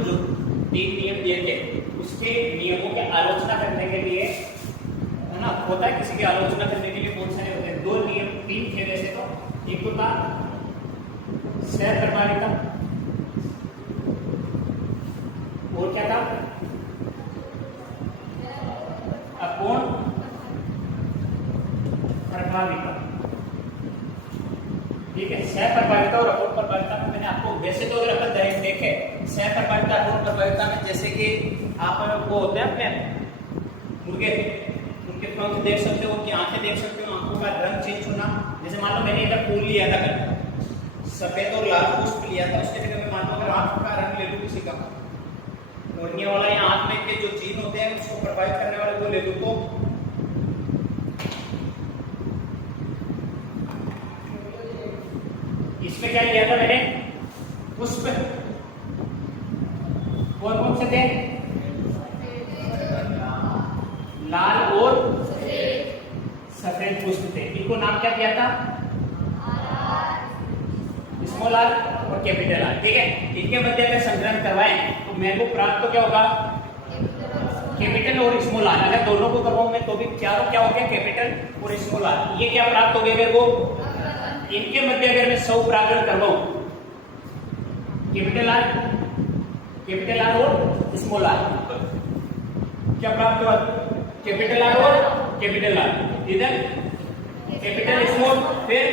जो 3 नियम दिए थे उसके नियमों की आलोचना करने के लिए, है ना, होता है किसी की आलोचना करने के लिए बहुत सारे होते हैं। 2 नियम 3 थे वैसे तो। एक तो था सहप्रभाविता, और क्या था, अपूर्ण प्रभाविता। ठीक है, सहप्रभाविता और अपूर्ण प्रभाविता में मैंने आपको, वैसे तो अगर अपन देखे सहप्रभाविता अपूर्ण प्रभाविता में, जैसे कि आप वो होते हैं अपने मुर्गे, उनके पंख देख सकते हो, उनकी आंखें देख सकते हो, आंखों का रंग चेंज होना। जैसे मान लो मैंने इधर फूल लिया था कल, सफेद और लाल पुष्प लिया था, उसके जगह मैं मान लो अगर आंख का रंग ले लूं किसी का, मोड़ने वाला या आंख में के जो जीन होते हैं उसको प्रभावित करने वाले वो ले लूं, तो इसमें क्या लिया था मैंने, पुष्प कौन कौन से थे, लाल और सफेद पुष्प थे। इनको नाम क्या किया था, स्मॉल आर और कैपिटल आर। ठीक है, इनके मध्य में संग्रहण करवाएं तो मेरे को प्राप्त तो क्या होगा, कैपिटल और स्मॉल आर। अगर दोनों को करवाऊं मैं तो भी चारों क्या हो गया, कैपिटल और स्मॉल आर। ये क्या प्राप्त हो गया मेरे को, इनके मध्य अगर मैं 100 प्राप्त करवाऊं, कैपिटल आर और स्मॉल आर, क्या प्राप्त हुआ, कैपिटल आर और कैपिटल आर। इधर कैपिटल स्मॉल फिर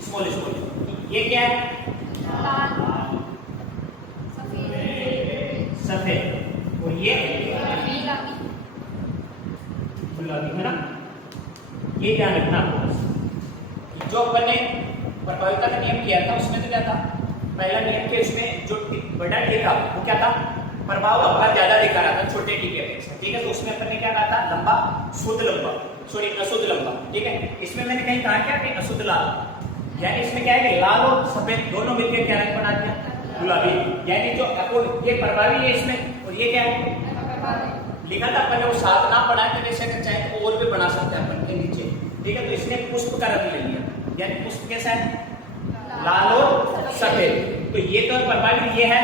स्मॉल स्मॉल। ये क्या है, सफेद, और ये गुलाबी, है ना। ये ध्यान रखना आपको। जो अपन ने प्रभाविता का नियम किया था उसमें तो क्या था, पहला नियम के उसमें जो बड़ा टी था वो क्या था, प्रभाव अपना ज्यादा दिखा रहा था छोटे टी के अपेक्षा। ठीक है, तो उसमें अपन ने क्या कहा था, लंबा शुद्ध लंबा, सॉरी अशुद्ध लंबा। ठीक है, इसमें मैंने कहीं कहा क्या कि अशुद्ध लाल, यानी इसमें क्या है कि लाल और सफेद दोनों मिलकर क्या रंग बना दिया, गुलाबी। यानी जो ये प्रभावी है इसमें, और ये क्या है, लिखा था अपन ने वो 7 ना पढ़ा के, वैसे अगर चाहे तो और भी बना सकते हैं अपन के नीचे। ठीक है, तो इसने पुष्प का रंग ले लिया, यानी पुष्प कैसा है, लाल और सफेद। तो ये तो प्रभावी, ये है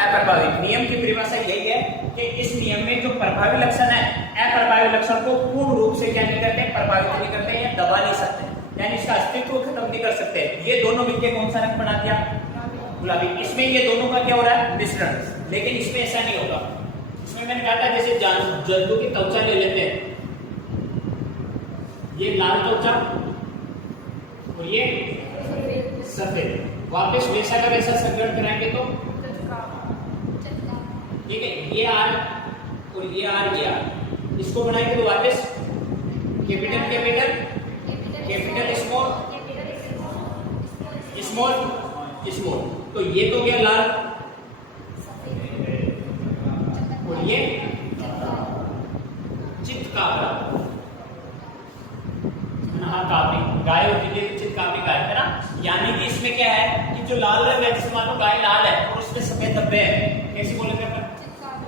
अप्रभावी। नियम की परिभाषा यही है कि इस नियम में जो प्रभावी लक्षण है, अप्रभावी लक्षण को पूर्ण रूप से क्या नहीं करते, प्रभावित नहीं करते या दबा नहीं सकते, यानी इसका अस्तित्व खत्म नहीं कर सकते। ये दोनों मिलकर कौन सा रंग बना दिया, गुलाबी। इसमें ये दोनों का क्या हो रहा है, मिश्रण। लेकिन इसमें ऐसा नहीं होगा। इसमें मैंने कहा था जैसे जंतु की त्वचा ले लेते हैं, ये लाल त्वचा और ये सफेद, वापस वैसा का वैसा संग्रहण कराएंगे तो ठीक है, ये आर और ये आर, ये आर, इसको बनाएंगे तो वापस capital capital capital small small small. तो ये तो गया लाल और ये चित्तकाबरा, काबरी गाय होती है, चित्तकाबरी गाय, है ना। यानी कि इसमें क्या है कि जो लाल रंग है, जैसे मान लो गाय लाल है और उसमें सफेद धब्बे हैं, कैसे बोलेंगे अपन,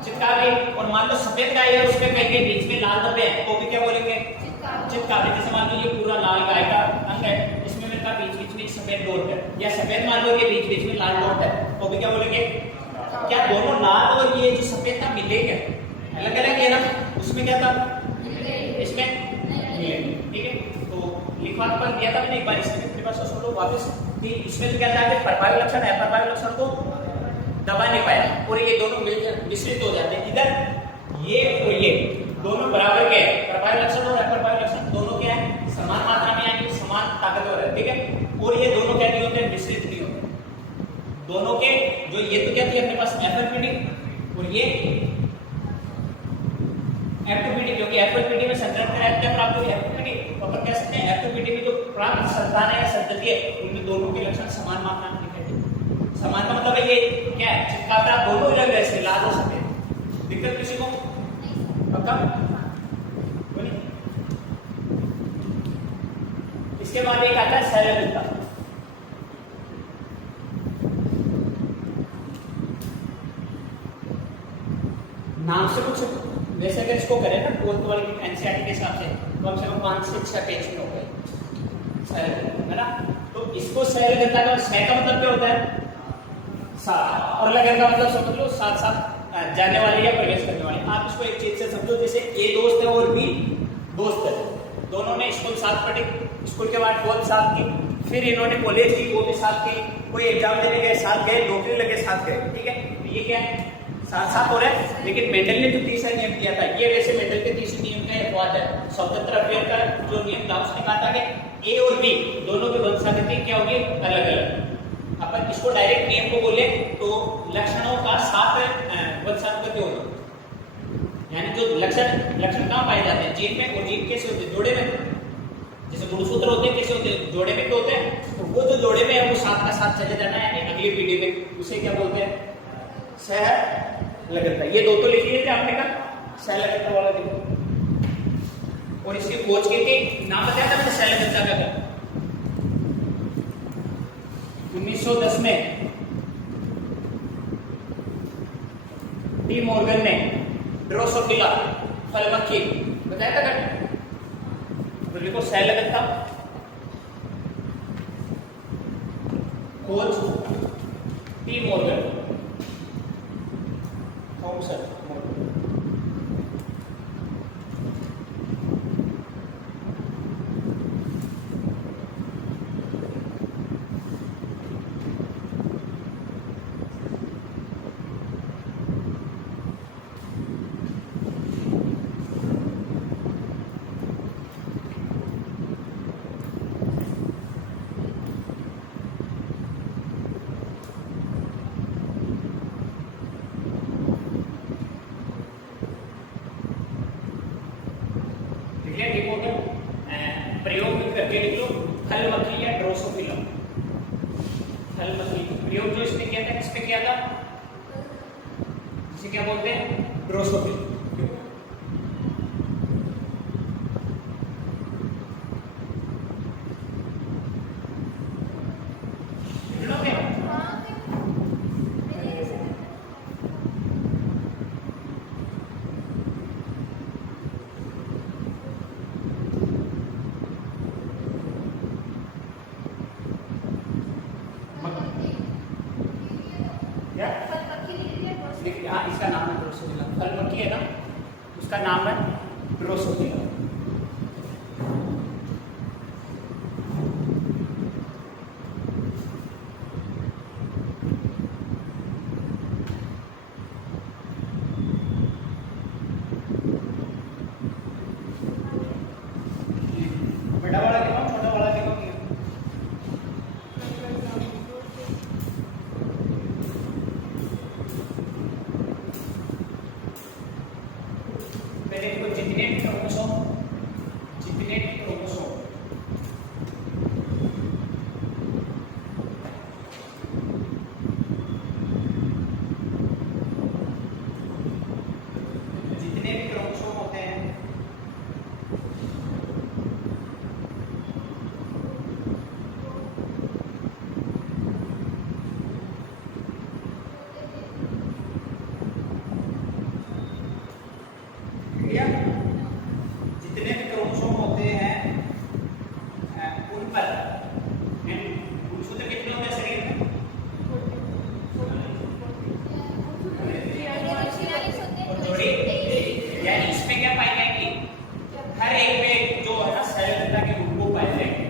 चित्तकाबरी। और मान लो सफेद गाय है, उसमें कहीं के बीच में लाल धब्बे हैं, तो भी क्या बोलेंगे, चित्तकाबरी। जैसे मान लो ये पूरा लाल गाय का अंग है, इसमें मेरे का बीच बीच में सफेद डॉट है, या सफेद मान लो ये बीच बीच में लाल डॉट है, तो भी क्या बोलेंगे, क्या दोनों लाल और ये जो सफेद था मिलेंगे, अलग अलग है ना, उसमें क्या था, इसमें मिलेंगे। ठीक है, तो लिखवान पर दिया था मैंने एक बार, इसमें परिभाषा सुन लो वापस। इसमें तो क्या था कि प्रभावी लक्षण है, प्रभावी लक्षण को दबा नहीं पाया और ये दोनों मिलकर मिश्रित हो जाते हैं। इधर ये और ये दोनों बराबर के हैं, प्रभावी लक्षण और अप्रभावी लक्षण दोनों क्या है, समान मात्रा में, यानी समान ताकतवर है। ठीक है, और ये दोनों क्या नहीं होते, मिश्रित नहीं होते दोनों के। जो ये तो क्या थी अपने पास एफएलपीडी और ये एफ2पीडी, क्योंकि एफ2पीडी में संतरण कराते प्राप्त हुई एफ2पीडी, तो अपन कह सकते हैं एफ2पीडी में जो प्राप्त संतान है या संतति है, उनमें दोनों के लक्षण समान मात्रा में दिखाई देते। समान का मतलब है ये क्या है, चित्तकाबरा दोनों रंग ऐसे लाल और सफेद। दिक्कत किसी को पक्का? इसके बाद एक आता है शैललता। नाम से कुछ वैसे अगर इसको करें ना 12th वाले की एनसीईआरटी के हिसाब से, तो कम से कम 5 से 6 पेज में हो गए, है ना। तो इसको शैललता का, शय का मतलब क्या होता है, साथ, और लगन का मतलब समझ लो साथ साथ जाने वाले या प्रवेश करने वाले। आप इसको एक चीज से समझो, जैसे ए दोस्त है और बी दोस्त है, दोनों ने स्कूल साथ पढ़ी, स्कूल के बाद 12 साथ की, फिर इन्होंने कॉलेज की, वो भी साथ की, कोई एग्जाम देने गए साथ गए, नौकरी लगे साथ गए, ठीक है। तो ये क्या है, साथ साथ हो रहा है। लेकिन मेंडल ने जो तीसरा नियम दिया था, ये वैसे मेंडल के तीसरे नियम का अपवाद है। स्वतंत्र अफेयर का जो नियम था उसने कहा था कि ए और बी दोनों की वंशागति क्या होगी, अलग अलग। अपन इसको डायरेक्ट नियम को बोले तो लक्षणों का साथ वंशानुगत्य होगा, यानी जो लक्षण कहाँ पाए जाते हैं, जीन में, और जीन कैसे होते हैं, जोड़े में। जैसे गुणसूत्र होते हैं कैसे होते हैं, जोड़े में, तो होते हैं। तो वो जो जोड़े में है वो साथ का साथ चले जाना है अगली पीढ़ी में, उसे क्या बोलते हैं, सहलगनता। ये दो तो लिख लिए थे आपने कहा, सहलगनता वाला देखो। और इसकी खोज के नाम बताया था मैंने सहलगनता का क्या, 1910 में डी मॉर्गन ने ड्रोसोफिला फलमक्खी बताया था क्या, तो देखो सहलगनता खोज डी मॉर्गन थॉमसन। प्रयोग करके लिख लो, फलमक्खी या ड्रोसोफिला। फलमक्खी प्रयोग जो इसने किया था, किस पे किया था, इसे क्या बोलते हैं, ड्रोसोफिला। हाँ, इसका नाम है ड्रोसोफिला। फलमक्खी है ना, उसका नाम है ड्रोसोफिला। बड़ा वाला देखो, छोटा वाला देखो। जितने भी क्रोमोसोम होते हैं, जितने भी क्रोमोसोम होते हैं उन पर गुणसूत्र कितने होते हैं शरीर में, और जोड़ी, यानी इसमें क्या पाई जाएगी, हर एक में जो है ना सहलगनता के गुण को पाए जाएंगे।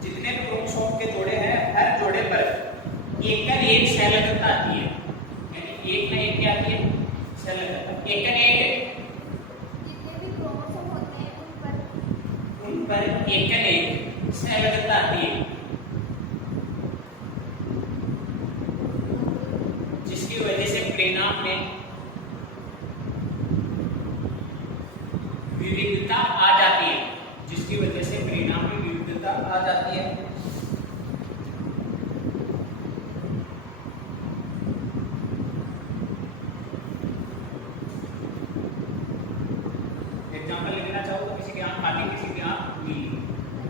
जितने भी क्रोमोसोम के जोड़े हैं, हर जोड़े पर एक न एक सहलगनता आती है, यानी एक न एक क्या आती है, सहलगनता। एक न एक पर एक न एक सहलगनता आती है, जिसकी वजह से परिणाम में विविधता आ जाती है, जिसकी वजह से परिणाम में विविधता आ जाती है। एग्जाम्पल लिखना चाहो तो किसी के यहाँ खाली, किसी के यहाँ नीली,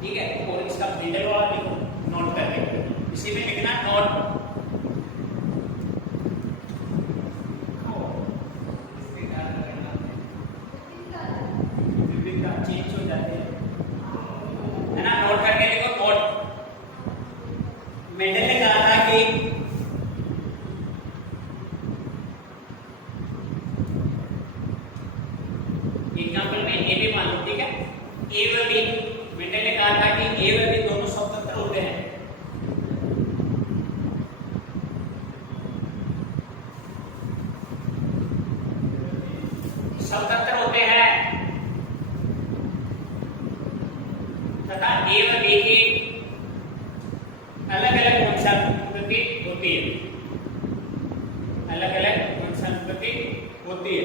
ठीक है। और इसका मिडल वाला लिखो, नोट करके, इसी में लिखना नोट। विविधता समतंत्र होते हैं तथा ए व बी की अलग अलग वंशानुक्ति होती है, अलग अलग वंशानुक्ति होती है,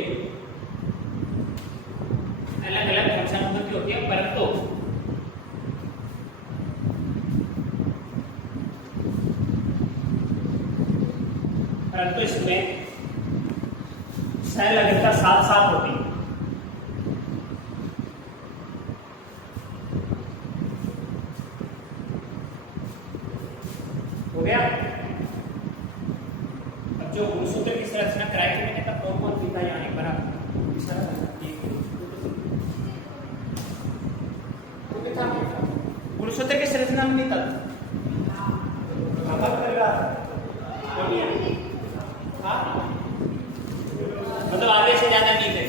अलग अलग वंशानुक्ति होती है, परंतु इसमें सहलग्नता साथ साथ होती है। हो गया। अब जो गुणसूत्र की संरचना कराई थी मैंने, तब कौन कौन लिखा यहाँ एक बार गुणसूत्र की संरचना में नहीं था मतलब आगे से ज्यादा नहीं थे।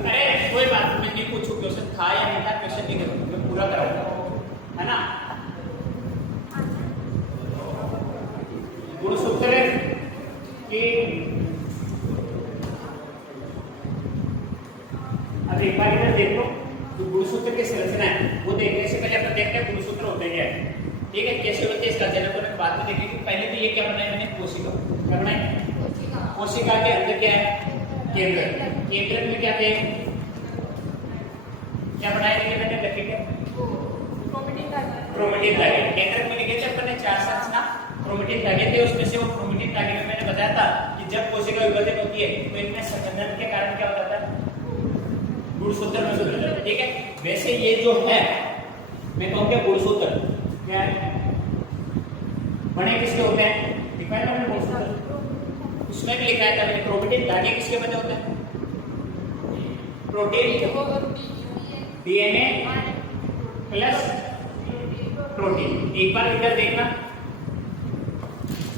अरे कोई बात नहीं, मैं नहीं पूछू क्वेश्चन था या नहीं था, क्वेश्चन नहीं करूँगा, मैं पूरा कराऊंगा, है ना। गुणसूत्र की अब एक बार इधर देख लो, जो गुणसूत्र की संरचना है वो देखने से पहले अपन देखते हैं गुणसूत्र होते क्या है, ठीक है, कैसे होते हैं इसका जनक होने के बाद में देखेंगे। पहले तो ये क्या बनाया मैंने, कोशिका। क्या बनाया? कोशिका के अंदर क्या है? केंद्र। केंद्र में क्या थे? क्या बनाया मैंने, लिखेंगे क्रोमेटिन धागे। केंद्र में लिखे थे अपन ने 4 संरचना क्रोमेटिन धागे थे, उसमें से वो क्रोमेटिन धागे में मैंने बताया था कि जब कोशिका विभाजन होती है तो इनमें संघनन के कारण क्या हो जाता है, गुणसूत्र में बदल जाता है, ठीक है। वैसे ये जो है मैं कहूँगा गुणसूत्र क्या है, बने किसके होते हैं, लिखा है मैंने गुणसूत्र, उसमें भी लिखा था मैंने क्रोमेटिन धागे किसके बने होते हैं, प्रोटीन डीएनए प्लस प्रोटीन। एक बार इधर देखना,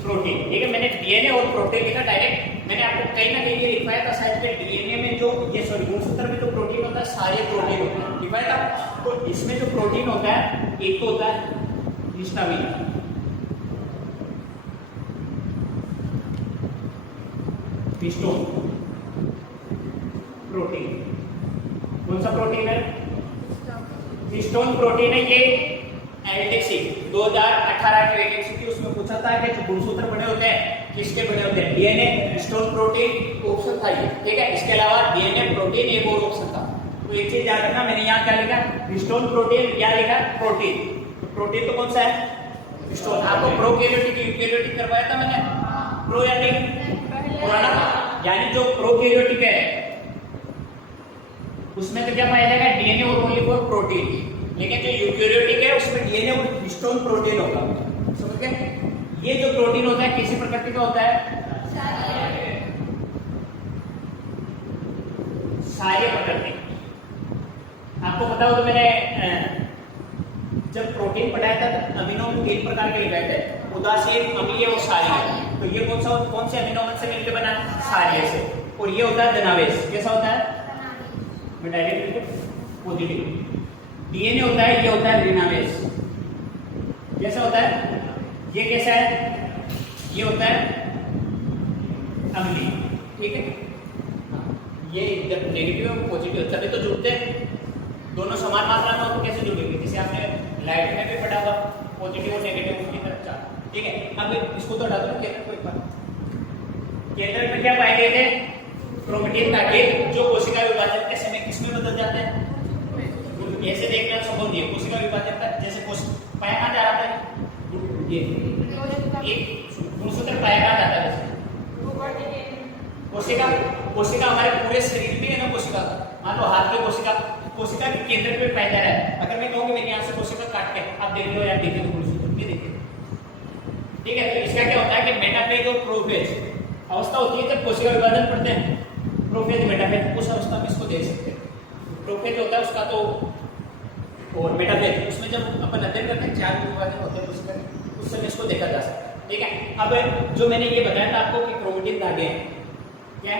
प्रोटीन, ठीक है, मैंने डीएनए और प्रोटीन लिखा डायरेक्ट। मैंने आपको कहीं ना कहीं ये लिखवाया था शायद में, डीएनए में जो ये सॉरी गुणसूत्र में जो प्रोटीन होता है सारे प्रोटीन होते हैं, लिखवाया था। तो इसमें जो प्रोटीन होता है एक तो होता है हिस्टामिन, हिस्टोन प्रोटीन। कौन सा प्रोटीन है? हिस्टोन प्रोटीन है। ये एलटीसी 2018 की एलटीसी थी, उसमें पूछा था कि जो गुणसूत्र बने होते हैं किसके बने होते हैं, डीएनए हिस्टोन प्रोटीन ऑप्शन था ये, ठीक है। इसके अलावा डीएनए प्रोटीन एक और ऑप्शन था। तो एक चीज याद रखना, मैंने यहाँ क्या लिखा, हिस्टोन प्रोटीन, क्या लिखा, प्रोटीन। तो प्रोटीन तो कौन सा है, हिस्टोन। आपको प्रोकैरियोटिक यूकैरियोटिक करवाया था मैंने, प्रो यानी पुराना, यानी जो प्रोकैरियोटिक है उसमें तो क्या पाया जाएगा, डीएनए और ओनली फॉर प्रोटीन। लेकिन जो यूकैरियोटिक है उसमें डीएनए और हिस्टोन प्रोटीन होगा, समझ गए। ये जो प्रोटीन होता है किसी प्रकृति का होता है, सारे प्रकृति। आपको पता हो तो मैंने जब प्रोटीन पढ़ाया था तो अमीनो 3 प्रकार के लिखाए थे, उदासीन, अम्लीय और क्षारीय। तो ये कौन से अमीनो अम्ल से मिलकर बना, क्षारीय से। और ये होता है धनावेश, कैसा होता है, मैं डायरेक्ट पॉजिटिव। डीएनए होता है, ये होता है ऋणावेश, कैसा होता है, ये कैसा है, ये होता है अम्लीय, ठीक है। ये जब नेगेटिव और पॉजिटिव तभी तो जुड़ते हैं, दोनों समान मात्रा में हो तो कैसे जुड़ेंगे, जैसे आपने लाइट में भी पढ़ा हुआ पॉजिटिव और नेगेटिव की तरफ, ठीक है। अब इसको तो हटा दो, केंद्र को एक बार, केंद्र में क्या पाए गए थे, क्रोमेटिन धागे, जो कोशिका विभाजन के समय किसमें बदल जाते हैं, ऐसे देखना संभव नहीं है। कोशिका विभाजन का जैसे पाया कहाँ जा रहा था, ये गुणसूत्र पाया कहाँ जाता है, कोशिका हमारे पूरे शरीर में है ना, कोशिका मान लो हाथ की कोशिका के केंद्र पे पाया जा रहा है। अगर मैं कहूँ कि मैंने यहाँ से कोशिका काट के आप देख लो, यार देखिए तो गुणसूत्र नहीं देखे, ठीक है। तो इसका क्या होता है कि मेटाफेज और प्रोफेज अवस्था होती है जब कोशिका विभाजन पढ़ते हैं, प्रोफेज मेटाफेज, उस अवस्था में इसको देख सकते हैं। प्रोफेज होता है उसका तो, और मेटाफेज उसमें जब अपन अध्ययन करते हैं 4 विभाजन होते हैं कोशिका के, उस समय इसको देखा जा सकता है, ठीक है। अब जो मैंने ये बताया था आपको कि क्रोमेटिन धागे हैं, क्या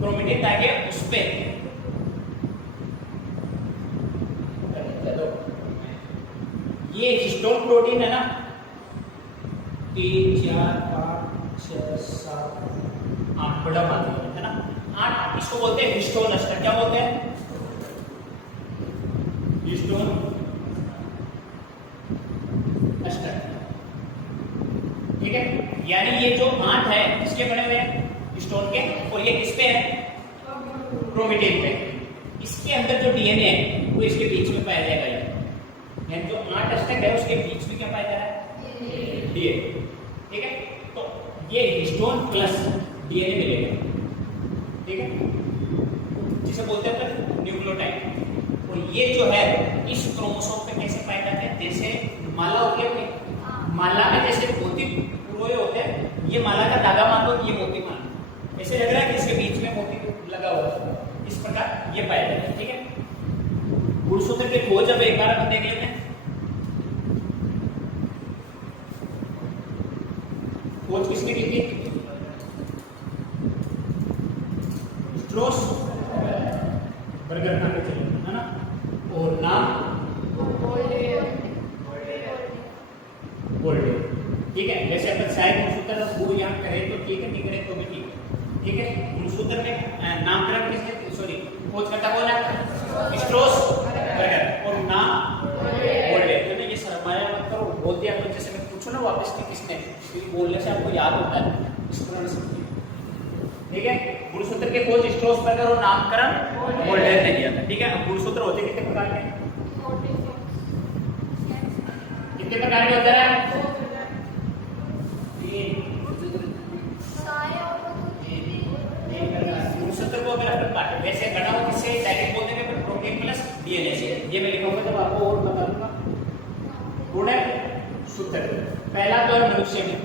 क्रोमेटिन धागे, उस पे ये हिस्टोन प्रोटीन है ना, 3 4 5 6 7 8 बड़ा माध्यम है ना, 8, इसको बोलते हैं हिस्टोन अस्टर। क्या बोलते हैं? Histone Aster. ठीक है, यानी ये जो 8 है किसके बने हुए हैं? स्टोन के। और ये किस पे है? क्रोमेटिन पे। इसके अंदर जो डीएनए है वो इसके बीच में पाया जाएगा। यानी जो 8 अष्टक है उसके बीच में क्या पाया जा रहा है? डीएनए। ठीक है, तो ये हिस्टोन प्लस डीएनए मिलेगा। ठीक है, जिसे बोलते हैं फिर न्यूक्लियोटाइड। और ये जो है इस क्रोमोसोम पे कैसे पाए जाते हैं? जैसे माला होती है, माला में जैसे मोती पुरोए होते हैं, ये माला का धागा मान लो, ये मोती मान लो। ऐसे लग रहा है कि इसके बीच में मोती लगा हुआ है। इस प्रकार ये पाया जाता है। ठीक है, गुणसूत्र के खोज अब एक बार हम देख लेते हैं। खोज किसने की थी? स्ट्रोस बर्गर नाम पे चले, है ना? और नाम गोल्डे। ठीक है, वैसे अपन शायद गुणसूत्र वो यहाँ करें तो ठीक है, नहीं करें तो भी ठीक है। ठीक है, गुणसूत्र में नामकरण किसने, सॉरी खोज करता कौन है? स्ट्रोस बर्गर। और नाम गोल्डे। तो ये शर्माया मत करो, बोल दिया तो जैसे मैं पूछो ना वापस कि किसने, क्योंकि बोलने से आपको याद होता है इस तरह से। ठीक है, गुणसूत्र के खोज स्ट्रोस बर्गर और नामकरण गोल्डे ने दिया था। ठीक है, अब गुणसूत्र होते कितने प्रकार के? कितने प्रकार के होते हैं? गुणसूत्र को अगर अपन काटे वैसे गणा हो किससे? डायरेक्ट बोल देंगे पर प्रोटीन प्लस डीएनए से। ये मैं लिखूंगा जब आपको और बता दूंगा। गुणसूत्र पहला तो है मनुष्य में।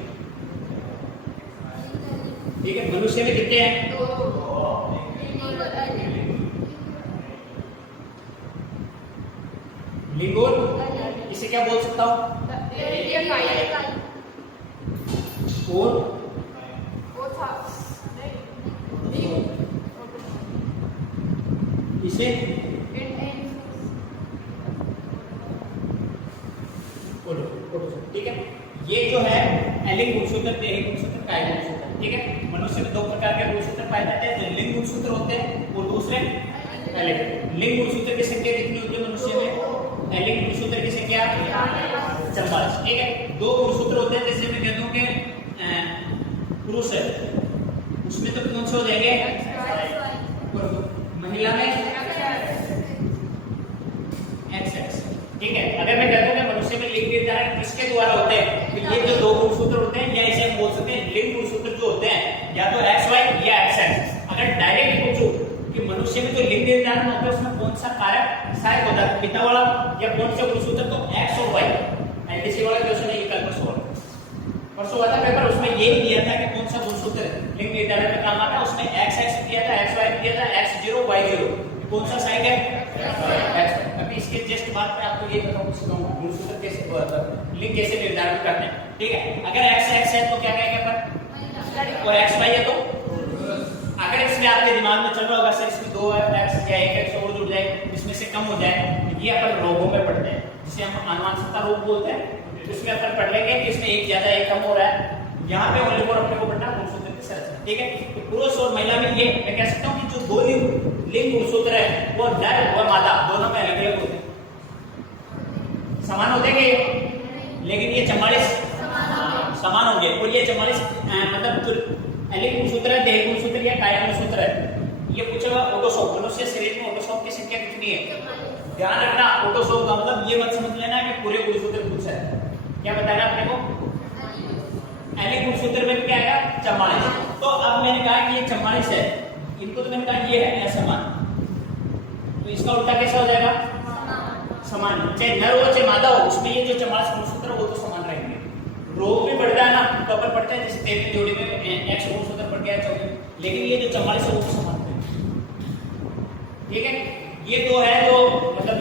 ठीक है, मनुष्य में कितने हैं? 2। लिंगोल, इसे क्या बोल सकता हूँ? और इसे ठीक है, ये जो है लिंग गुणसूत्र, देही गुणसूत्र, काय गुणसूत्र। ठीक है, मनुष्य में 2 प्रकार के गुणसूत्र पाए जाते हैं, जो लिंग गुणसूत्र होते हैं और दूसरे एलिंग। लिंग गुणसूत्र की संख्या कितनी होती है मनुष्य में? एलिंग गुणसूत्र की संख्या 44। ठीक है, 2 गुणसूत्र होते हैं, जैसे मैं कह दूं कि पुरुष है उसमें तो कौन से हो जाएंगे? महिला में XX। ठीक है, अगर मैं कहता हूं कि मनुष्य में लिंग निर्धारण किसके द्वारा होते हैं, तो ये जो 2 गुणसूत्र होते हैं, या इसे हम बोल सकते हैं लिंग गुणसूत्र जो होते हैं या तो XY या XX। अगर डायरेक्ट पूछूं कि मनुष्य में जो लिंग निर्धारण होता है उसमें कौन सा कारक सहायक होता है, पिता वाला या कौन सा गुणसूत्र, तो X और Y। एलडीसी वाला क्वेश्चन है, ये कल परसों हुआ था पेपर, उसमें ये दिया था कि कौन सा गुणसूत्र लिंग निर्धारण में काम आता है। उसमें XX दिया था, XY दिया था, X0 Y0। कौन सा सहायक है? X। अभी इसके जस्ट बाद में आपको ये बताऊंगा गुणसूत्र कैसे, लिंग कैसे निर्धारण करते हैं। ठीक है, अगर XX है तो क्या कहेंगे अपन, और XY है तो, अगर इसमें आपके दिमाग में चल रहा होगा सर इसमें 2X या 1X और जुड़ जाए, इसमें से कम हो जाए, ये अपन रोगों में पढ़ते हैं जिसे हम अनुवांशिकता रोग बोलते हैं। उसमें अपन पढ़ लेंगे कि इसमें एक ज्यादा एक कम हो रहा है, यहाँ पे ओनली और अपने को पढ़ना गुणसूत्र की संरचना। ठीक है, तो पुरुष और महिला में ये मैं कह सकता हूँ कि जो 2 लिंग गुणसूत्र है वो नर और मादा दोनों में अलग अलग होते हैं। समान होते हैं, लेकिन ये 44 समान होंगे, और ये 44 मतलब जो लिंग गुणसूत्र है, देह गुणसूत्र या काय गुणसूत्र है, ये पूछेगा ऑटोसोम, मनुष्य शरीर में ऑटोसोम की संख्या कितनी है? ध्यान रखना, ऑटोसोम का मतलब ये मत समझ लेना कि पूरे गुणसूत्र पूछा है। क्या बताना अपने को? एलिंग गुणसूत्र में क्या आएगा? 44। तो अब मैंने कहा कि ये 44 है, इनको तो मैंने कहा ये है असमान, तो इसका उल्टा कैसा हो जाएगा? समान। चाहे नर हो चाहे मादा हो, उसमें ये जो 44 गुणसूत्र वो तो समान रहेंगे। रोग भी बढ़ता है ना, तो अपन पढ़ते हैं जैसे 13 जोड़ी में X गुणसूत्र बढ़ गया 14, लेकिन ये जो 44 है वो तो समान रहेंगे। ठीक है, ये 2 है जो मतलब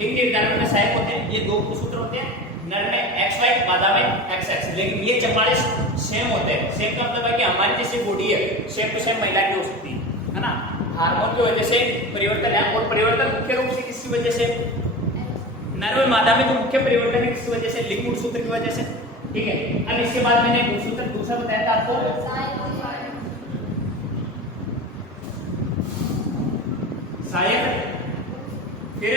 लिंग निर्धारण में सहायक होते हैं। ये 2 गुणसूत्र होते हैं, नर में XY, मादा में XX, लेकिन ये 44 सेम होते हैं। सेम का मतलब है कि हमारी जैसे बॉडी है सेम टू सेम महिला की हो सकती है ना, हार्मोन की वजह से परिवर्तन है। और परिवर्तन मुख्य रूप से किसकी वजह से? नर और मादा में जो मुख्य परिवर्तन है किसकी वजह से? लिंग गुणसूत्र की वजह से। ठीक है, अब इसके बाद मैंने गुणसूत्र दूसरा बताया था आपको, सहायक, फिर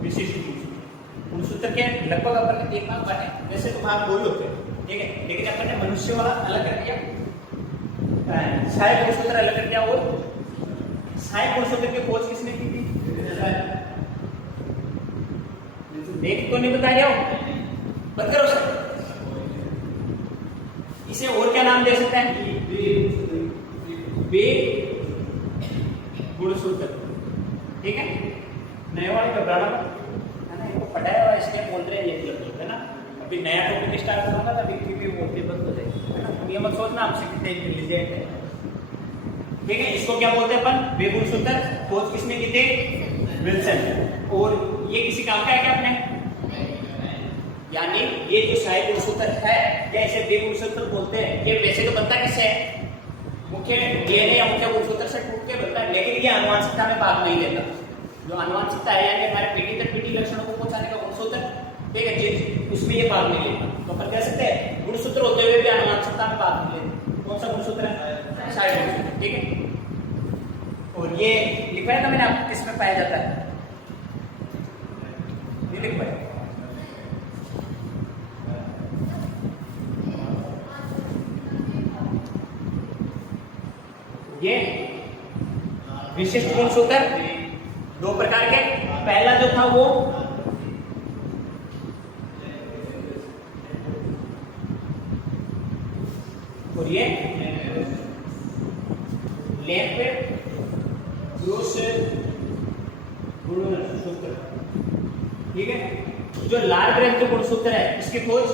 विशिष्ट गुणसूत्र के लगभग अपन ने 3 भाग बने, वैसे तो भाग 2 ही होते हैं, ठीक है, लेकिन अपन ने मनुष्य वाला अलग कर दिया, सहायक गुणसूत्र अलग कर दिया। और सहायक गुणसूत्र की खोज किसने की थी? देख तो नहीं बता रहा हूं, बंद करो सर। इसे और क्या नाम दे सकते हैं? बे गुणसूत्र, ठीक है। नए वाले घबराना है ना, इनको पढ़ाया हुआ इसलिए बोल रहे हैं ये है ना। अभी नया टॉपिक स्टार्ट करूंगा तो अभी भी बोलते बंद हो जाएगी, है ना। ये मत सोचना आपसे कितने इंटेलिजेंट है, ठीक है। इसको क्या बोलते हैं अपन? बे गुणसूत्र। खोज किसने की थी? विल्सन। और ये किसी काम का है क्या अपने? यानी ये जो सहायक गुणसूत्र है, या इसे बे गुणसूत्र बोलते हैं, ये वैसे तो बनता किससे है? मुख्य डीएनए या मुख्य गुणसूत्र से टूट के बनता है, लेकिन ये आनुवंशिकता में भाग नहीं लेता। जो आनुवंशिकता है यानी हमारे पीढ़ी तक पीढ़ी लक्षणों को पहुंचाने का गुणसूत्र, ठीक है जी, उसमें ये भाग नहीं लेता। तो अपन कह सकते हैं गुणसूत्र होते हुए भी आनुवंशिकता में भाग नहीं लेते। कौन सा गुणसूत्र है? सहायक गुणसूत्र, ठीक है। और ये लिखवाया था मैंने आपको, किसमें पाया जाता है? ये लिख पाया ये विशिष्ट गुणसूत्र 2 प्रकार के। पहला जो था वो और ये लेफ्ट ब्रूस गुणसूत्र, ठीक है। जो लाल ग्रंथि गुणसूत्र है, इसकी खोज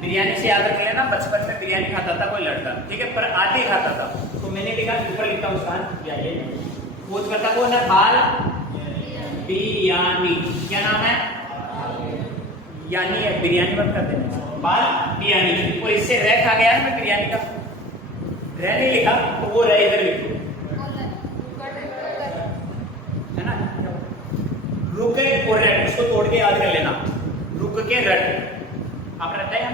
बिरयानी से याद रख लेना। बचपन में बिरयानी खाता था कोई लड़का, ठीक है, पर आधी खाता था, तो मैंने लिखा, ऊपर लिखता हूँ उसका, खोज करता कौन है? बाल बियानी। क्या नाम है? यानी है, बिरयानी मत करते हैं, बाल बियानी। और इससे रह खा गया मैं बिरयानी का, रह नहीं लिखा तो वो रह इधर लिखो, है ना। रुक और रट, इसको तोड़ के याद कर लेना। रुक के रट, आप रटा है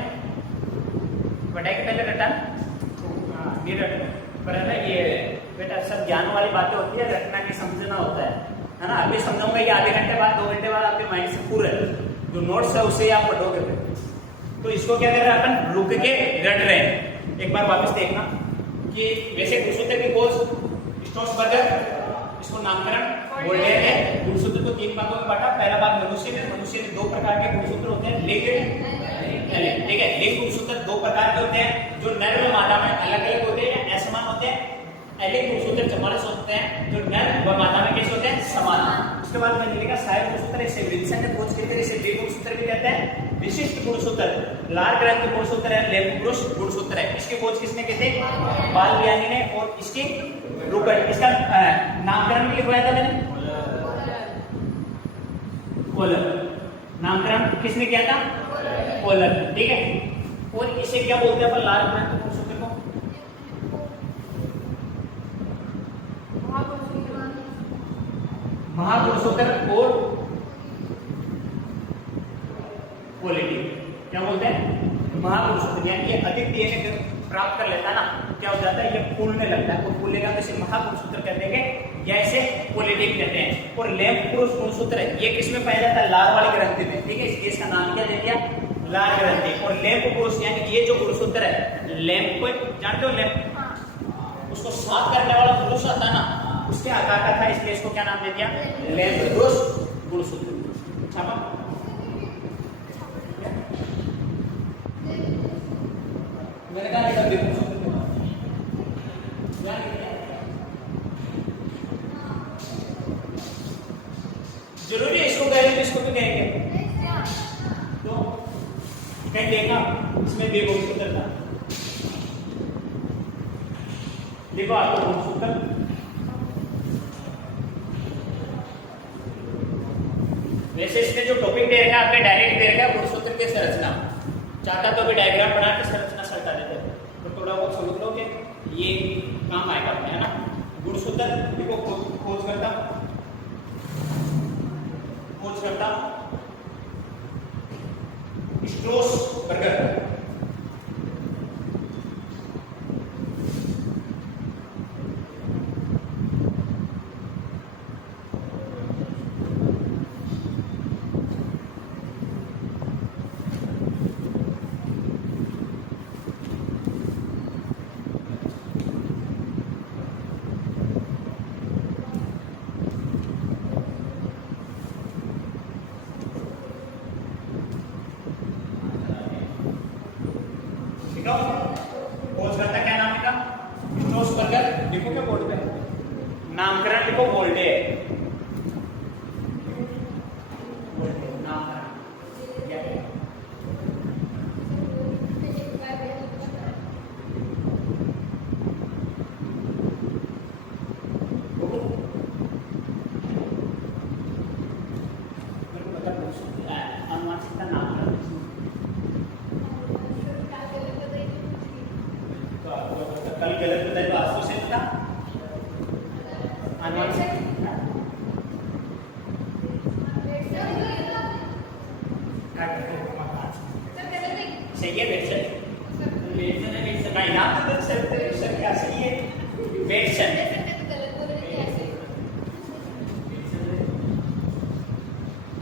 पढ़ाई के पहले रटा, ये रट पर है ना। ये बेटा सब ज्ञान वाली बातें होती है, रटना की समझना होता है ना। अभी समझाऊंगा ये आधे घंटे बाद, 2 घंटे बाद आपके माइंड से पूरा जो नोट्स है उसे आप पढ़ोगे। तो इसको क्या कर रहे हैं अपन? रुक के रट रहे हैं। एक बार वापस देखना कि वैसे गुणसूत्र की खोज स्ट्रोसबर्गर, इसको नामकरण बोल रहे हैं। गुणसूत्र को 3 भागों में बांटा। पहला भाग मनुष्य में 2 प्रकार के गुणसूत्र होते हैं, लिंग, ठीक है। लिंग गुणसूत्र 2 प्रकार के होते हैं, जो नर व मादा में अलग अलग होते हैं या असमान होते हैं। लिंग गुणसूत्र 44 होते हैं, जो नर व मादा में कैसे होते हैं? समान। उसके बाद मैंने लिखा सहायक गुणसूत्र, इसे विल्सन ने खोज करके इसे बे गुणसूत्र भी कहते हैं। विशिष्ट गुणसूत्र लाल ग्रंथि गुणसूत्र है, लेफ्ट ब्रूस गुणसूत्र है। इसकी खोज किसने की थी? बाल बियानी ने। और इसकी रुकट, इसका नामकरण भी लिखवाया था मैंने, कोलर। नामकरण किसने किया था? कोलर, ठीक है। और इसे क्या बोलते हैं अपन? लाल ग्रंथि गुणसूत्र को महागुणसूत्र और क्वालिटी क्या बोलते हैं? महागुणसूत्र। यानी ये अधिक डीएनए प्राप्त कर लेता है ना, क्या हो जाता है? ये फूलने लगता है, और फूलेगा तो इसे महागुणसूत्र कहते हैं, या इसे क्वालिटी कहते हैं। और लैंप पुरुष गुणसूत्र है, ये किसमें पाया जाता है? लाल वाली ग्रंथि में, ठीक है। इसलिए इसका नाम क्या दे दिया? लाल ग्रंथि। और लैंप पुरुष यानी ये जो गुणसूत्र है, लैंप जानते हो? लैंप, उसको साफ करने वाला पुरुष आता है ना, उसके आकार का था, इसलिए इसको क्या नाम दे दिया? लैंप पुरुष गुणसूत्र। छापा मैंने कहा जरूरी है इसको कहेंगे तो इसको भी कहेंगे। तो कहीं देखा इसमें बे गुणसूत्र था, देखो आपको गुणसूत्र वैसे इसमें जो टॉपिक दे रखा है आपके डायरेक्ट दे रखा है गुणसूत्र की संरचना। चाहता तो भी डायग्राम बना के संरचना सटा देते हैं, तो थोड़ा बहुत समझ लो कि ये काम आएगा अपने, है ना। गुणसूत्र देखो खोज करता स्ट्रोसबर्गर, अनुवांशिकता नाम है तो कल गलत बताया तो आज तो सही था अनुवांशिक सही है वेक्शन नहीं नाम तो सर क्या सही है वेक्शन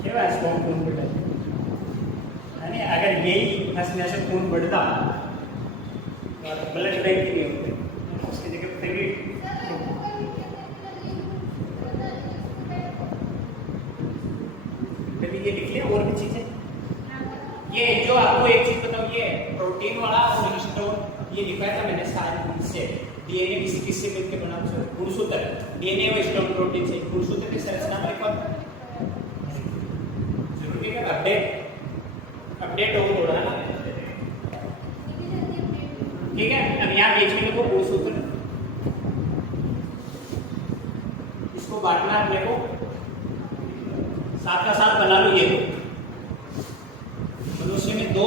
केव्हा कोण बढ़ता आणि अगर यही हंसने से खून बढ़ता ब्लड बैंक नहीं होते उसकी जगह फिर भी कभी ये लिख लिया और भी चीजें ये जो आपको एक चीज बताऊं ये प्रोटीन वाला कोलेस्ट्रॉल ये लिखा था मैंने सारे से डीएनए किसी किससे मिलकर बना गुणसूत्र डीएनए व स्टोन प्रोटीन से गुणसूत्र की संरचना में लिखा जरूरी है अपडेट हो थोड़ा ना ठीक है। अब यहाँ बीच में लिखो गुणसूत्र इसको बांटना है देखो साथ का साथ बना लो ये मनुष्य में 2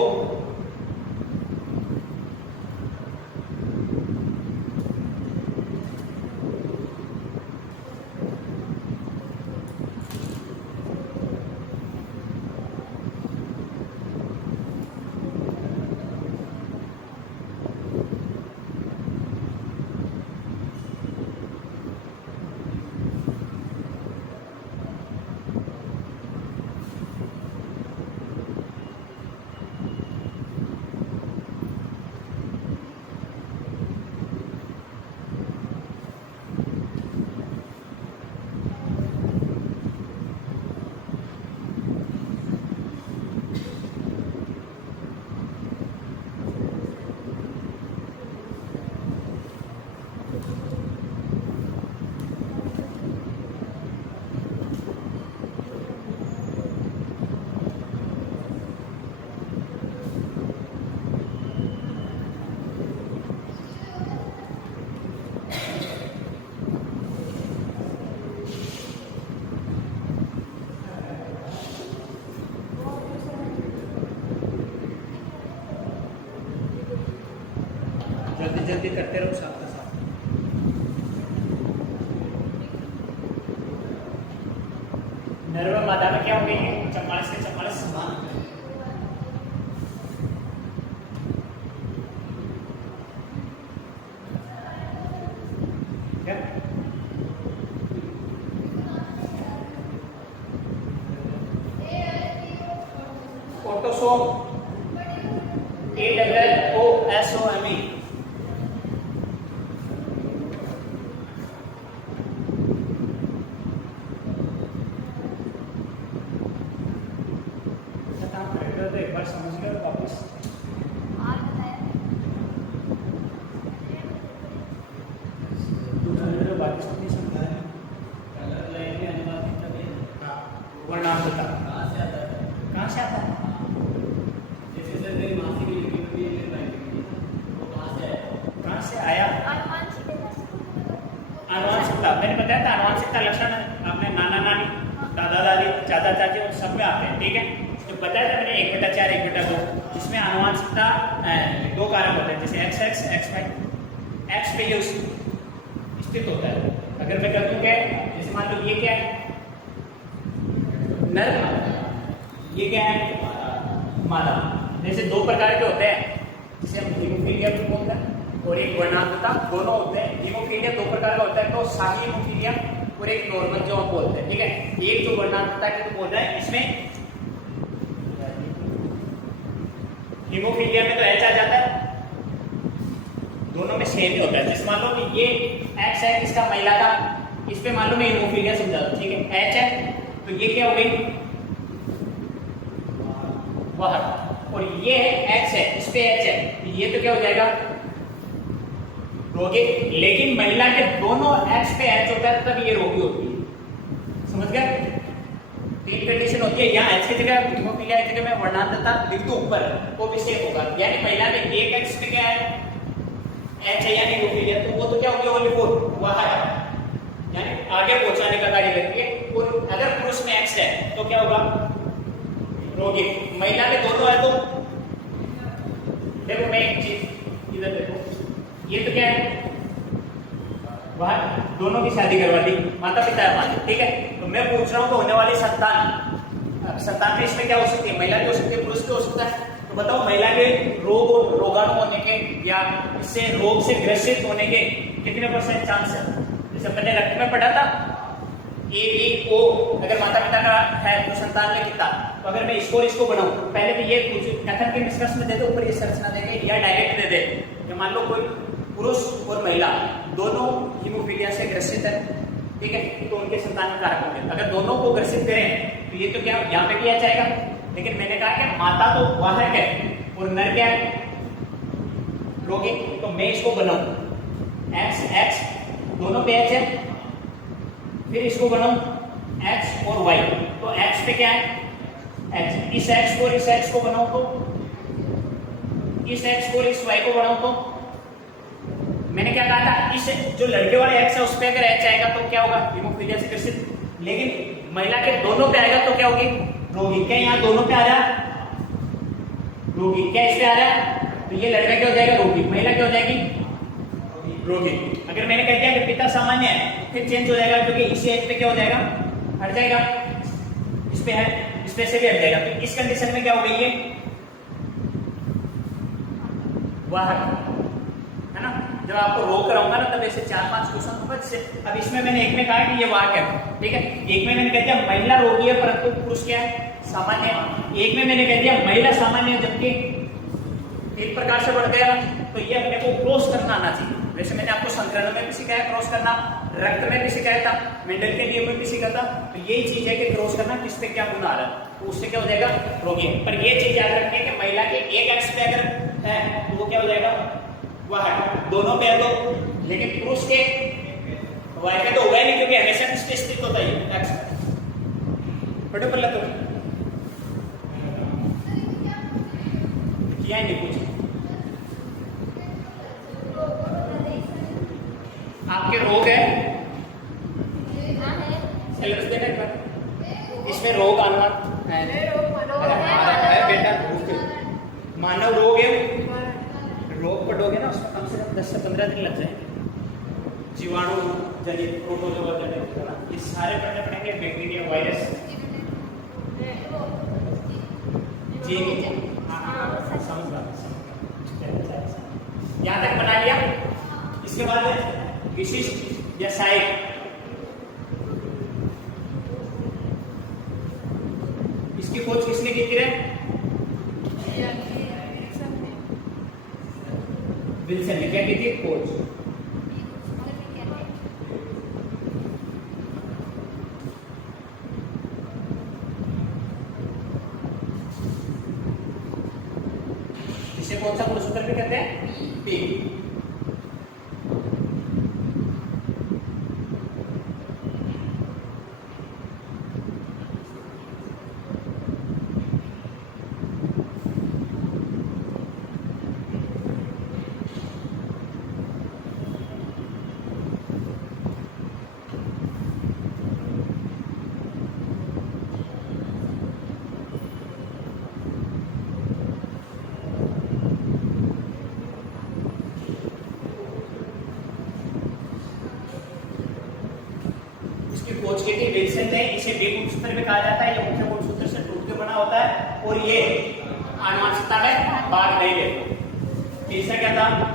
जल्दी करते रहो साथ का साथ नर्व मादा में क्या हो गई है 44 से 44 समान ऑटोसोम AOSOME एक बार समझ गए वापस बाकी सब नहीं समझा है वर्णांतता कहाँ से आता है कहाँ से आया आनुवंशिकता मैंने बताया था आनुवंशिकता लक्षण अपने नाना नानी दादा दादी चाचा चाची उन सब में आते हैं ठीक है तो बताया था मैंने 1/4 1/2 इसमें आनुवंशिकता 2 कारक होते हैं जैसे XX XY X पे ये स्थित होता है अगर मैं कर दूं क्या जैसे मान लो ये क्या है नर ये क्या है मादा जैसे 2 प्रकार के होते हैं जिसे हम हीमोफीलिया भी बोलते हैं और एक वर्णांतता दोनों होते हैं हीमोफीलिया 2 प्रकार का होता है तो शाही हीमोफीलिया और एक नॉर्मल जो हम बोलते हैं ठीक है एक जो वर्णांतता की बोल रहा है इसमें हीमोफीलिया में तो H आ जाता है दोनों में सेम ही होता है जैसे मान लो कि ये X है इसका महिला का इस पे मान लो मैं हीमोफीलिया समझा दूं ठीक है H है तो ये क्या हो गई वह और ये है X है इस पे H है ये तो क्या हो जाएगा रोगी लेकिन महिला के दोनों X पे H होता है तब ये रोगी होती है समझ गए 3 कंडीशन होती है यहाँ H की जगह हीमोफीलिया की जगह में वर्णांतता लिख दो ऊपर वो भी सेम होगा यानी महिला में एक X पे क्या है H है यानी हीमोफीलिया तो वो तो क्या होगी ओनली 4 वह है यानी आगे पहुंचाने का कार्य करती है और अगर पुरुष में X है तो क्या होगा रोगी। महिला में दोनों है तो देखो मैं एक चीज इधर देखो, ये तो क्या है, वह दोनों की शादी करवा दी, माता पिता है हमारे, ठीक है। तो मैं पूछ रहा हूँ तो होने वाली संतान में इसमें क्या हो सकती है, महिला भी हो सकती है, पुरुष भी हो सकता है। तो बताओ महिला के रोगाणु होने के या इससे रोग से ग्रसित होने के कितने % चांस है। जैसे मैंने रक्त में पढ़ा था ABO, अगर माता पिता का है तो संतान में कितना। तो अगर मैं इसको बनाऊं, पहले भी ये पूछूं, कथन के निष्कर्ष में दे दो, ऊपर ये संरचना देंगे या डायरेक्ट दे दे कि मान लो कोई पुरुष और महिला दोनों हीमोफीलिया से ग्रसित है, ठीक है, तो उनके संतान में कारक होंगे। अगर दोनों को ग्रसित करें तो ये तो क्या यहाँ पे किया जाएगा, लेकिन मैंने कहा कि माता तो वाहक है और नर क्या है, रोगी। तो मैं इसको बनाऊं X दोनों पे H है, फिर इसको बनाऊं X और Y, तो X पे क्या है X, इस X को इस X को बनाऊं तो इस X को इस Y को बनाऊं तो मैंने क्या कहा था, इस जो लड़के वाले X है उस पे अगर H आएगा तो क्या होगा, हीमोफीलिया से ग्रसित। लेकिन महिला के दोनों पे आएगा तो क्या होगी, रोगी। क्या यहाँ दोनों पे आ रहा है रोगी, क्या इस पे आ रहा है, तो ये लड़का क्या हो जाएगा, रोगी, महिला क्या हो जाएगी, रोगी। अगर मैंने कह दिया कि पिता सामान्य है फिर चेंज हो जाएगा, क्योंकि इसी एज पे क्या हो जाएगा, हट जाएगा, इस पे है, इस पे से भी हट जाएगा। तो इस कंडीशन में क्या हो गई है, वाहक है ना। जब आपको रोक कराऊंगा ना तब ऐसे 4-5 क्वेश्चन होगा। जैसे अब इसमें मैंने एक में कहा कि ये वाहक है, ठीक है, एक में मैंने कह दिया महिला रोगी है परंतु पुरुष क्या है, सामान्य है। एक में मैंने कह दिया महिला सामान्य है जबकि एक प्रकार से बढ़ गया, तो ये अपने को क्रॉस करना आना चाहिए। वैसे मैंने आपको संक्रमण में भी सिखाया क्रॉस करना, रक्त में भी सिखाया था, मेंडल के नियम में भी सीखा था। तो यही चीज है कि क्रॉस करना किस पे क्या गुण आ रहा है, तो उससे क्या हो जाएगा, रोगी। पर ये चीज याद रखनी है कि महिला के एक एक्स पे अगर है तो वो क्या हो जाएगा, वह दोनों पे है तो, लेकिन पुरुष के वाई पे तो होगा ही नहीं, क्योंकि हमेशा किस पे स्थित होता है, एक्स पे। बड़े पल्ला तो किया नहीं कुछ। आपके रोग है सेलर्स देने का, इसमें रोग आना है बेटा, मानव रोग है, रोग पढ़ोगे ना उसमें कम से कम 10 से 15 दिन लग जाएंगे। जीवाणु जनित, प्रोटोजोआ जनित, ये सारे पढ़ने पड़ेंगे, बैक्टीरिया, वायरस, जीन, यहाँ तक बना लिया। इसके बाद विशिष्ट या सहायक, इसकी खोज किसने की थी, विल्सन ने क्या की थी खोज। इसे कौन सा गुणसूत्र भी कहते हैं, पी। खोज की थी विल्सन ने। इसे बी गुणसूत्र भी कहा जाता है, ये मुख्य गुणसूत्र से टूट के बना होता है और ये आनुवंशिकता में भाग नहीं लेता। तीसरा क्या था,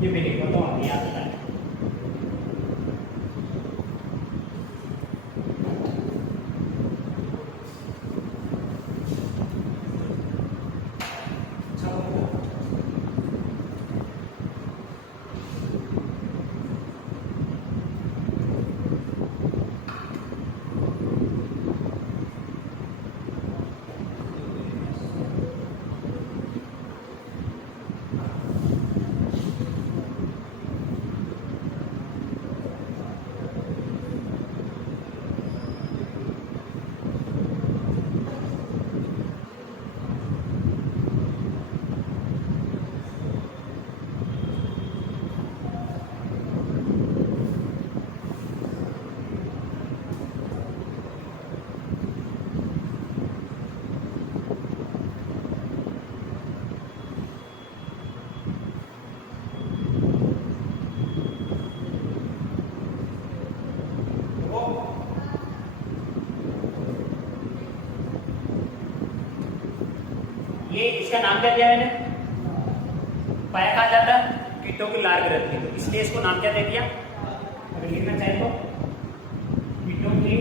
ये मेरे को तो याद है। ये इसका नाम क्या दिया मैंने? पाया कहा जाता है कीटों की लार ग्रंथि, तो इसलिए इसको नाम क्या दे दिया? अगर लिखना चाहे तो कीटों की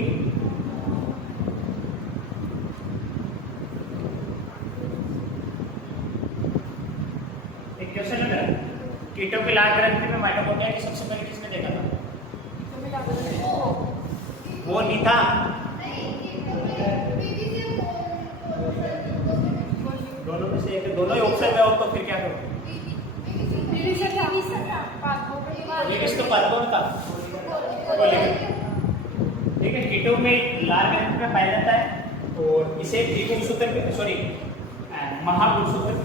एक क्वेश्चन है मेरा, कीटों की लार ग्रंथि में माइटोकॉन्ड्रिया की सबसे पहले किसने देखा था? वो नहीं था, दोनों में से एक, दोनों ही ऑप्शन में हो तो फिर क्या करो? ये किसका पार्कोन था? ठीक है, कीटों में लार ग्रंथि में पाया जाता है और इसे द्विगुणसूत्र सॉरी महागुणसूत्र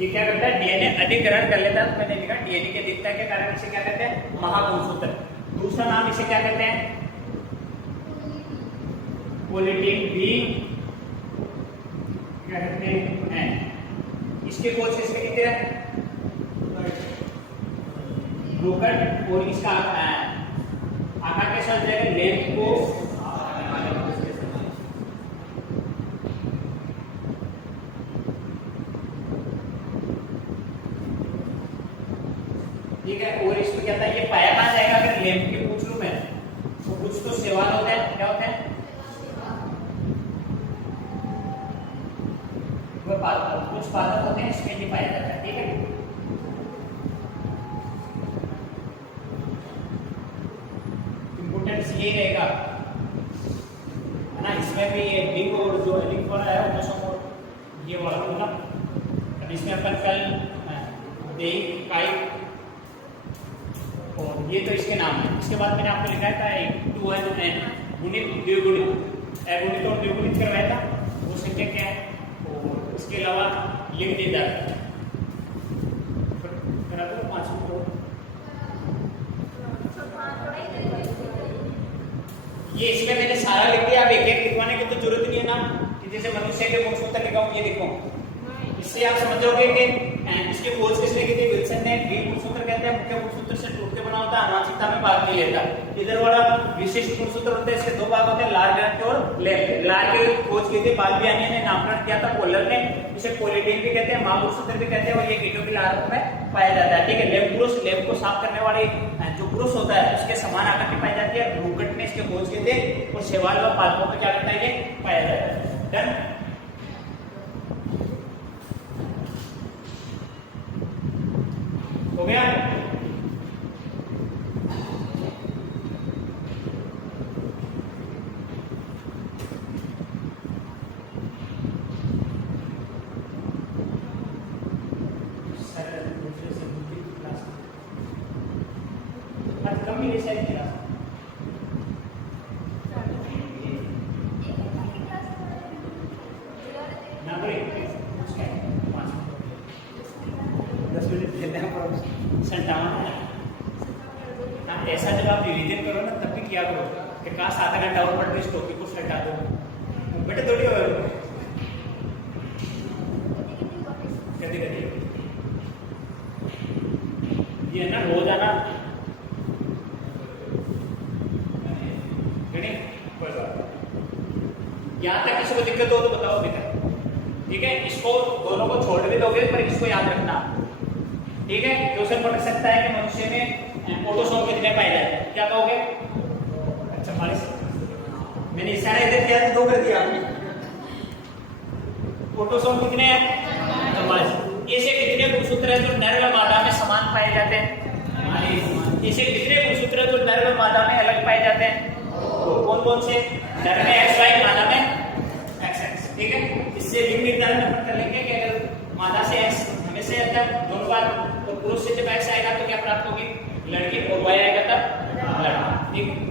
ये क्या करता है? डीएनए अधिग्रहण कर लेता है, तो मैंने लिखा डीएनए के अधिकता के कारण इसे क्या कहते हैं? महागुणसूत्र। दूसरा नाम इसे क्या कहते हैं? पोलिटिक बी क्या कहते हैं? इसके खोज किसने की थी? ब्रूकट, और इसका आकार कैसा हो जाएगा? लेंथ को ठीक है, और इसको क्या था? ये पाया कहां जाएगा? अगर लेम्प के पूछ लूं मैं तो कुछ तो सेवाल होता है, क्या होता है? वो कुछ पादप होते हैं, इसमें नहीं पाया जाता है। ठीक है, इंपोर्टेंस ये रहेगा है ना, इसमें भी ये लिंक और जो लिंक वाला है वो ये वाला होगा। अब इसमें अपन कल देख काई और ये तो इसके नाम है। इसके बाद मैंने आपको लिखा था एक 2n गुणित द्विगुणित, अगुणित और द्विगुणित करवाया था, वो संख्या क्या है और इसके अलावा लिख दिया जाता है। ये इसमें मैंने सारा लिख दिया, अब एक एक लिखवाने की तो जरूरत नहीं है ना, कि जैसे मनुष्य के गुणसूत्र लिखा हूं, ये लिखो, इससे आप समझोगे कि इसके खोज किसने की थी? विल्सन ने। बी गुणसूत्र कहते हैं मुख्य गुणसूत्र से टूट के बना होता है, आनुवंशिकता में भाग नहीं लेता। इधर वाला विशिष्ट गुणसूत्र होते हैं, इसके दो भाग होते हैं, लार ग्रंथि और लेम्प। लार की खोज की थी बाल्बियानी ने, नामकरण किया था कोलर ने, इसे कोलेटिन भी कहते हैं, महागुणसूत्र भी कहते हैं, और ये कीटों की लार में पाया जाता है। ठीक है, लेम्प पुरुष, लेम्प को साफ करने वाले जो पुरुष होता है उसके समान आकृति पाई जाती है। ब्रूकट ने इसके खोज किए थे और शैवाल व पादपों में क्या करता है? ये पाया जाता है। डन, हो गया? ऐसा जब आप रिवीजन करो ना तब भी किया करो कि काश आधा घंटा और पढ़ के इस टॉपिक को हटा दो, बेटे थोड़ी हो कभी कभी ये ना रोजाना यहाँ तक किसी को दिक्कत हो तो बताओ बेटा। ठीक है, इसको दोनों को छोड़ भी दोगे पर इसको याद रखना। ठीक है, क्वेश्चन पढ़ सकता है कि मनुष्य में फोटोसोम कितने पाए जाते हैं? क्या कहोगे? अच्छा 40। मैंने इशारा इधर किया तो 2 कर दिया आपने। फोटोसोम कितने हैं? 44। ऐसे कितने गुणसूत्र हैं जो नर व मादा में समान पाए जाते हैं? ऐसे कितने गुणसूत्र हैं जो नर व मादा में अलग पाए जाते हैं? कौन कौन से? नर में XY, मादा में XX। ठीक है, इससे लिंग निर्धारण कर लेंगे कि अगर मादा से X हमेशा अंदर दोनों बार तो पुरुष से जब X आएगा तो क्या प्राप्त होगी? लड़की, और Y आएगा तब लड़का। ठीक है।